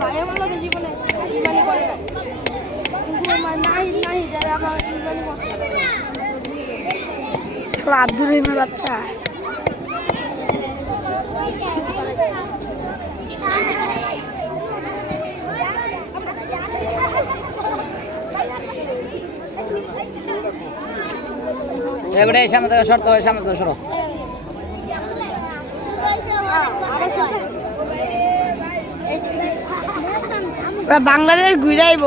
ভাই আমার লোকের জীবনে ইমানি করে না কিন্তু আমার নাই নাই যারা আমার ইমানি করতে আব্দুর রহিমের বাচ্চা। এবারে সামনে থেকে শর্ত হয় সামনে থেকে সরো। বাংলাদেশ ঘুরাইব।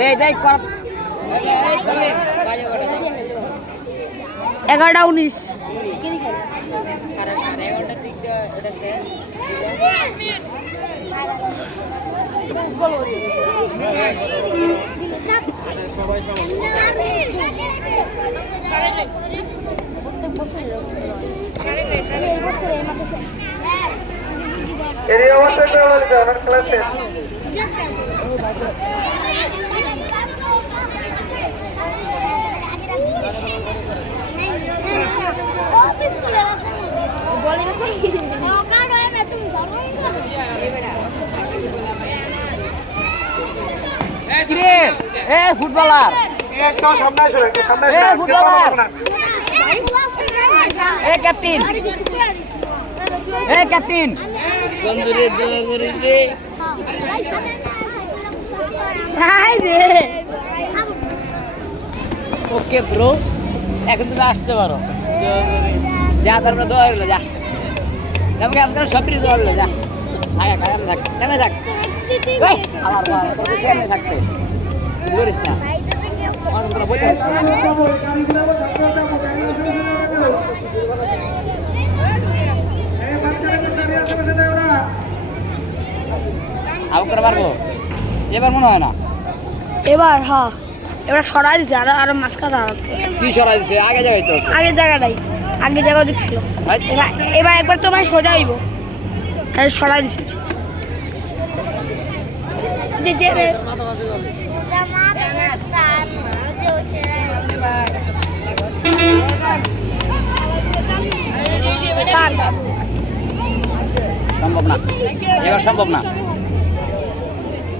এই দেখ কর। এগারোটা উনিশ। এর অবশ্যই বলবে আমার ক্লাসে কিরে? A footballer. A, footballer. A captain. A captain. বন্ধুরে দোয়া করে ওকে ব্রো এখন তুমি আসতে পারো। যা করবে দোয়া হইল যা। আমাকে আজকাল সব কিছু দোয়া হইল যা। আয় আয় আমি থাক নেমে থাক। কেমনে থাকতে। না। অনেক বলে করে পারব এবার মনে হয় না। এবার হ। এবার সরাই দিছে আরও আরও মাছ কাটা। কি সরাই দিছে? আগে যাই তো জায়গাটাই আগের জায়গা দেখছিল। এবার এবার একবার তোমার সোজা হইব। তাহলে সরাই দিছে। সম্ভব না। এবার সম্ভব না।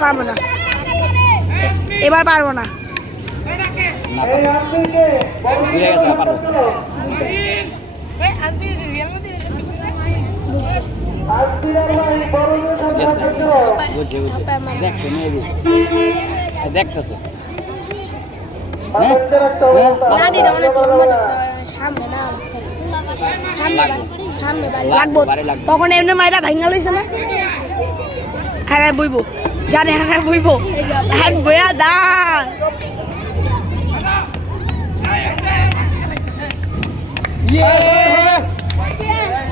পারব না। এবার পারব না। দেখতেছে? হ্যাঁ? দেখছে, সামনে না লাগবো তখন এমনি মাইরা ভাঙা লইছে না? হ্যাঁ বইব। জানে হ্যাঁ বইব। হ্যাঁ বইয়া দা।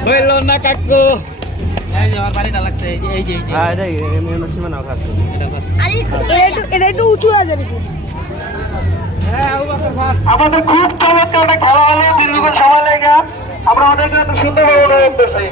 হইল না কাকু। হ্যাঁ হয়ে। আমাদের খুব চমৎকার একটা খেলা হলো দীর্ঘক্ষণ সময় লেগে। আমরা অনেক সুন্দরভাবে অনুভব করছি।